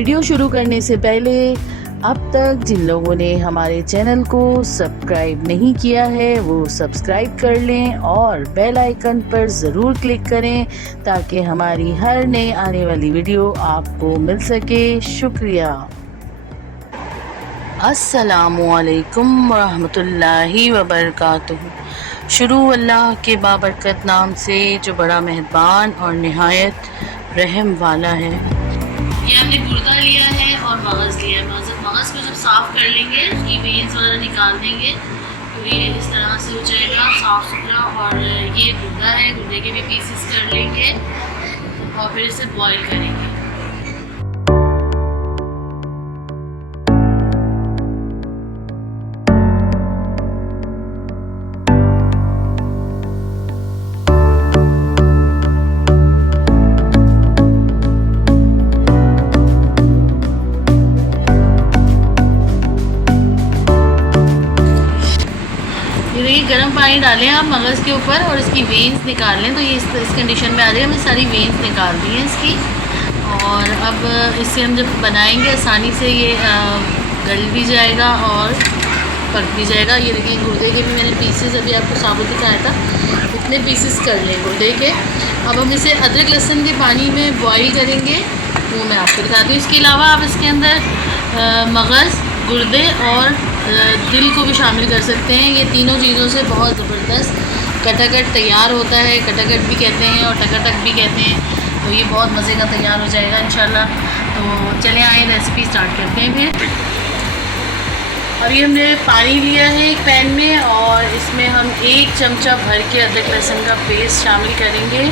Video शुरू करने से पहले अब तक जिन लोगों ने हमारे चैनल को सब्सक्राइब नहीं किया है वो सब्सक्राइब कर लें और बेल आइकन पर ज़रूर क्लिक करें ताकि हमारी हर नई आने वाली वीडियो आपको मिल सके। शुक्रिया। अस्सलामुअलैकुम वरहमतुल्लाहि वबरकातुहू। शुरू अल्लाह के बाबरकत नाम से जो बड़ा मेहरबान और निहायत रहम वाला है। ये हमने गुर्दा लिया है और मगज़ लिया है। मगज़ को जब साफ़ कर लेंगे, उसकी वेन्स वगैरह निकाल देंगे तो ये इस तरह से हो जाएगा साफ़ सुथरा। और ये गुर्दा है, गुर्दे के भी पीसेस कर लेंगे और फिर इसे बॉईल करेंगे। गर्म पानी डालें आप मगज़ के ऊपर और इसकी वेन्स निकाल लें तो ये इस कंडीशन में आ जाएगा। हमने सारी वेन्स निकाल दी हैं इसकी। और अब इससे हम जब बनाएंगे आसानी से ये गल भी जाएगा और पक भी जाएगा। ये देखिए गुर्दे के भी मैंने पीसेस अभी आपको साबुत दिखाया था, इतने पीसेस कर लें गुर्दे के। अब हम इसे अदरक लहसुन के पानी में बॉयल करेंगे, वो मैं आपको दिखाती हूँ। इसके अलावा आप इसके अंदर मगज़, गुर्दे और दिल को भी शामिल कर सकते हैं। ये तीनों चीज़ों से बहुत ज़बरदस्त कटाकट तैयार होता है। कटाकट भी कहते हैं और टकाटक भी कहते हैं। तो ये बहुत मज़े का तैयार हो जाएगा इंशाल्लाह। तो चलें आए रेसिपी स्टार्ट करते हैं फिर। अभी हमने पानी लिया है एक पैन में और इसमें हम 1 चमचा भर के अदरक लहसुन का पेस्ट शामिल करेंगे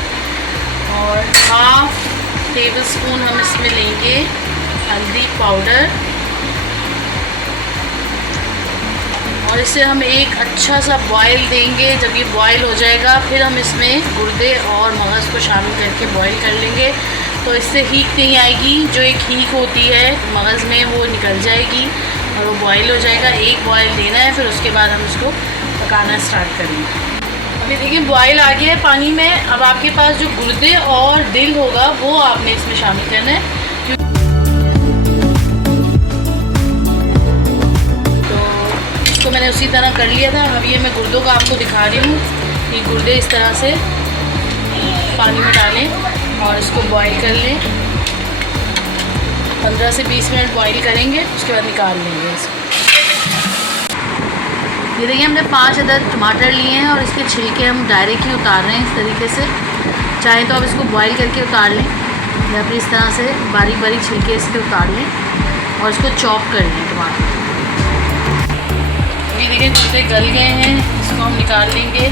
और 1/2 टेबल स्पून हम इसमें लेंगे हल्दी पाउडर। और इसे हम एक अच्छा सा बॉयल देंगे। जब ये बॉयल हो जाएगा फिर हम इसमें गुर्दे और मगज़ को शामिल करके बॉयल कर लेंगे। तो इससे हीट नहीं आएगी, जो एक हीट होती है मगज़ में वो निकल जाएगी और वो बॉयल हो जाएगा। एक बॉयल देना है, फिर उसके बाद हम इसको पकाना स्टार्ट करेंगे। अभी देखिए बॉयल आ गया है पानी में। अब आपके पास जो गुर्दे और दिल होगा वो आपने इसमें शामिल करना है। तो मैंने उसी तरह कर लिया था। अब ये मैं गुर्दों का आपको दिखा रही हूँ। ये गुर्दे इस तरह से पानी में डालें और इसको बॉईल कर लें। 15 से 20 मिनट बॉईल करेंगे, उसके बाद निकाल लेंगे इसको। ये देखिए हमने 5 अदद टमाटर लिए हैं और इसके छिलके हम डायरेक्ट ही उतार रहे हैं इस तरीके से। चाहे तो आप इसको बॉईल करके उतार लें या फिर इस तरह से बारीक बारीक छिलके इसके उतार लें और इसको चॉप कर लें टमाटर। ये देखिए गुर्दे गल गए हैं, इसको हम निकाल लेंगे।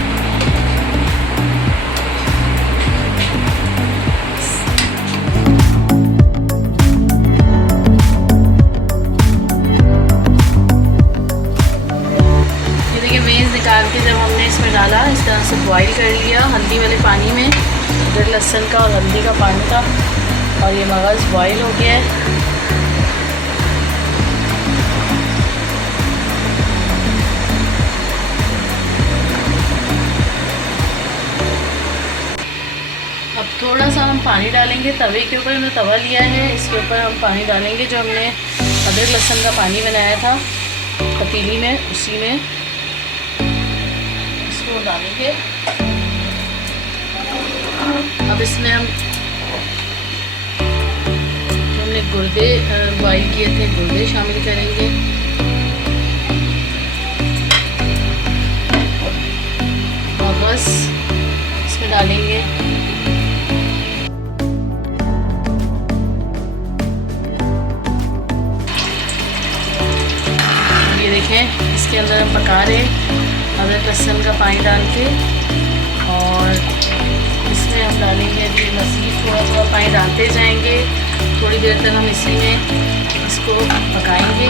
ये देखिए वेन्स निकाल के जब हमने इसमें डाला, इस तरह से बॉईल कर लिया हल्दी वाले पानी में। अदरक लहसुन का और हल्दी का पानी था और ये मगज़ बॉईल हो गया है। अब थोड़ा सा हम पानी डालेंगे तवे के ऊपर। हमने तवा लिया है, इसके ऊपर हम पानी डालेंगे जो हमने अदरक लहसुन का पानी बनाया था पतीली में, उसी में इसको डालेंगे। अब इसमें हम जो हमने गुर्दे बॉईल किए थे गुर्दे शामिल करेंगे। मगज़ इसमें डालेंगे। देखें इसके अंदर हम पका रहे हैं अदरक लहसुन का पानी डाल के और इसमें हम डालेंगे अभी मज़ीद थोड़ा पानी डालते जाएंगे। थोड़ी देर तक हम इसी में इसको पकाएंगे।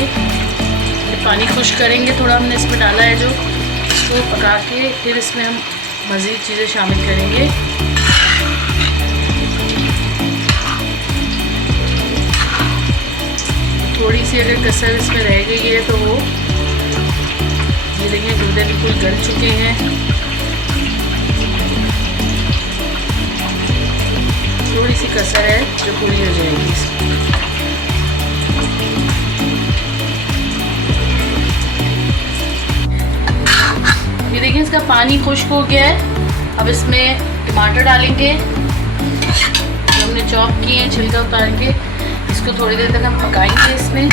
पानी खुश्क करेंगे थोड़ा, हमने इसमें डाला है जो, इसको पका के फिर इसमें हम मज़ीद चीज़ें शामिल करेंगे। थोड़ी सी अगर कसर इसमें रह गई है तो वो ये देखिए गुर्दे बिल्कुल गल चुके हैं। थोड़ी सी कसर है जो पूरी हो जाएगी। देखें इसका पानी खुश्क हो गया है। अब इसमें टमाटर डालेंगे जो हमने चॉप किए हैं, छिलका उतार के। इसको थोड़ी देर तक हम पकाएंगे इसमें।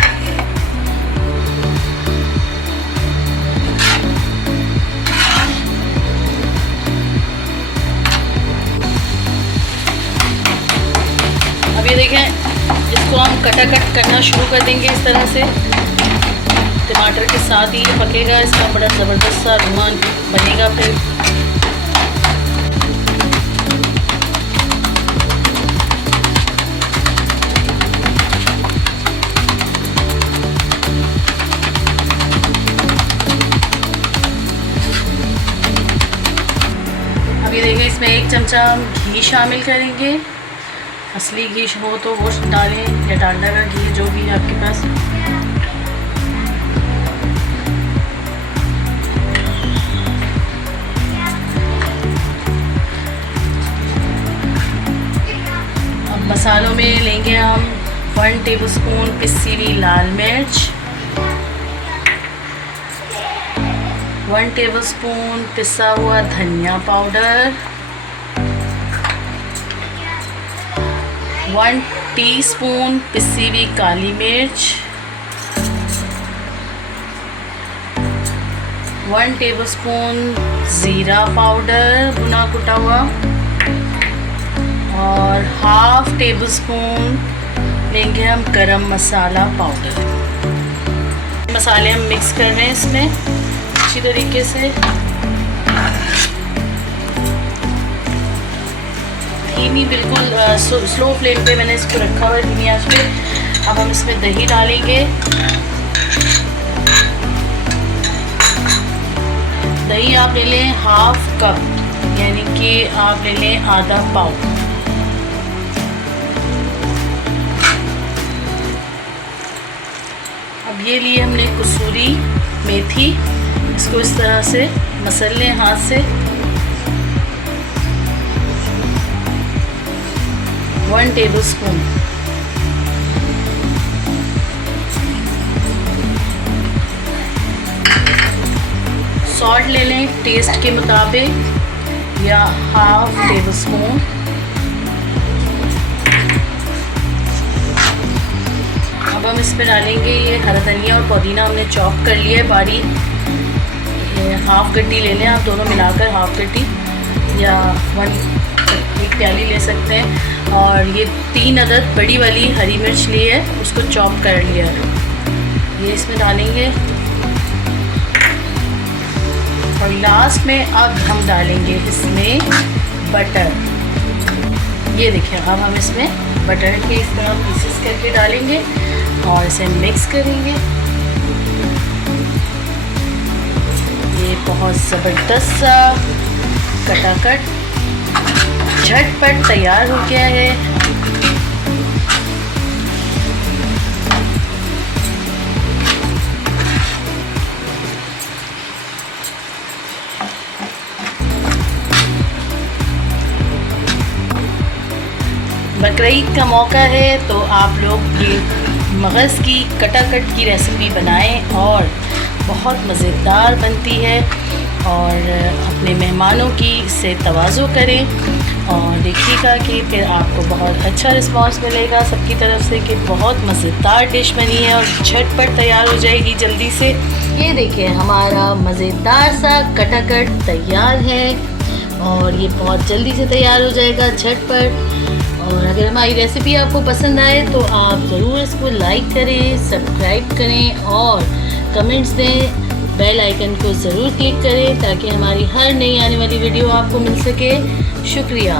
अब ये देखें, इसको हम कटाकट करना शुरू कर देंगे इस तरह से। टमाटर के साथ ही ये पकेगा, इसका बड़ा ज़बरदस्त सा रुमान बनेगा। फिर अब ये देखें, इसमें 1 चमचा घी शामिल करेंगे। असली घी हो तो वो डालें या डालडा का घी, जो भी है आपके पास। अब मसालों में लेंगे हम 1 टेबलस्पून पिसी हुई लाल मिर्च, 1 टेबलस्पून पिसा हुआ धनिया पाउडर, 1 टीस्पून पिसी हुई काली मिर्च, 1 टेबलस्पून ज़ीरा पाउडर भुना कुटा हुआ, और 1/2 टेबलस्पून लेंगे हम गरम मसाला पाउडर। मसाले हम मिक्स कर रहे हैं इसमें अच्छी तरीके से। धीमी बिल्कुल स्लो फ्लेम पे मैंने इसको रखा हुआ है, धीमी आंच पे। अब हम इसमें दही डालेंगे। दही आप ले लें 1/2 कप, यानी कि आप ले लें आधा पाव। अब ये लिए हमने कसूरी मेथी, इसको इस तरह से मसल लें हाथ से। 1 टेबलस्पून। सॉल्ट ले लें टेस्ट के मुताबिक, या 1/2 टेबलस्पून। अब हम इसमें डालेंगे ये हरा धनिया और पुदीना, हमने चॉप कर लिया है बारीक। 1/2 गड्डी ले लें आप, दोनों मिलाकर 1/2 गड्डी, या 1 प्याली ले सकते हैं। और ये 3 अदद बड़ी वाली हरी मिर्च ली है, उसको चॉप कर लिया है, ये इसमें डालेंगे। और लास्ट में अब हम डालेंगे इसमें बटर। ये देखिए, अब हम इसमें बटर के इस तरह पीसेस करके डालेंगे और इसे मिक्स करेंगे। ये बहुत ज़बरदस्त सा कटाकट झटपट तैयार हो गया है। बकरीद का मौका है तो आप लोग ये मगज़ की कटाकट की रेसिपी बनाएं और बहुत मज़ेदार बनती है। और अपने मेहमानों की इससे तवाज़ो करें और देखिएगा कि फिर आपको बहुत अच्छा रिस्पांस मिलेगा सबकी तरफ से कि बहुत मज़ेदार डिश बनी है और झटपट तैयार हो जाएगी जल्दी से। ये देखिए, हमारा मज़ेदार सा कटाकट तैयार है और ये बहुत जल्दी से तैयार हो जाएगा झटपट। और अगर हमारी रेसिपी आपको पसंद आए तो आप ज़रूर इसको लाइक करें, सब्सक्राइब करें और कमेंट्स दें। बेल आइकन को ज़रूर क्लिक करें ताकि हमारी हर नई आने वाली वीडियो आपको मिल सके। शुक्रिया।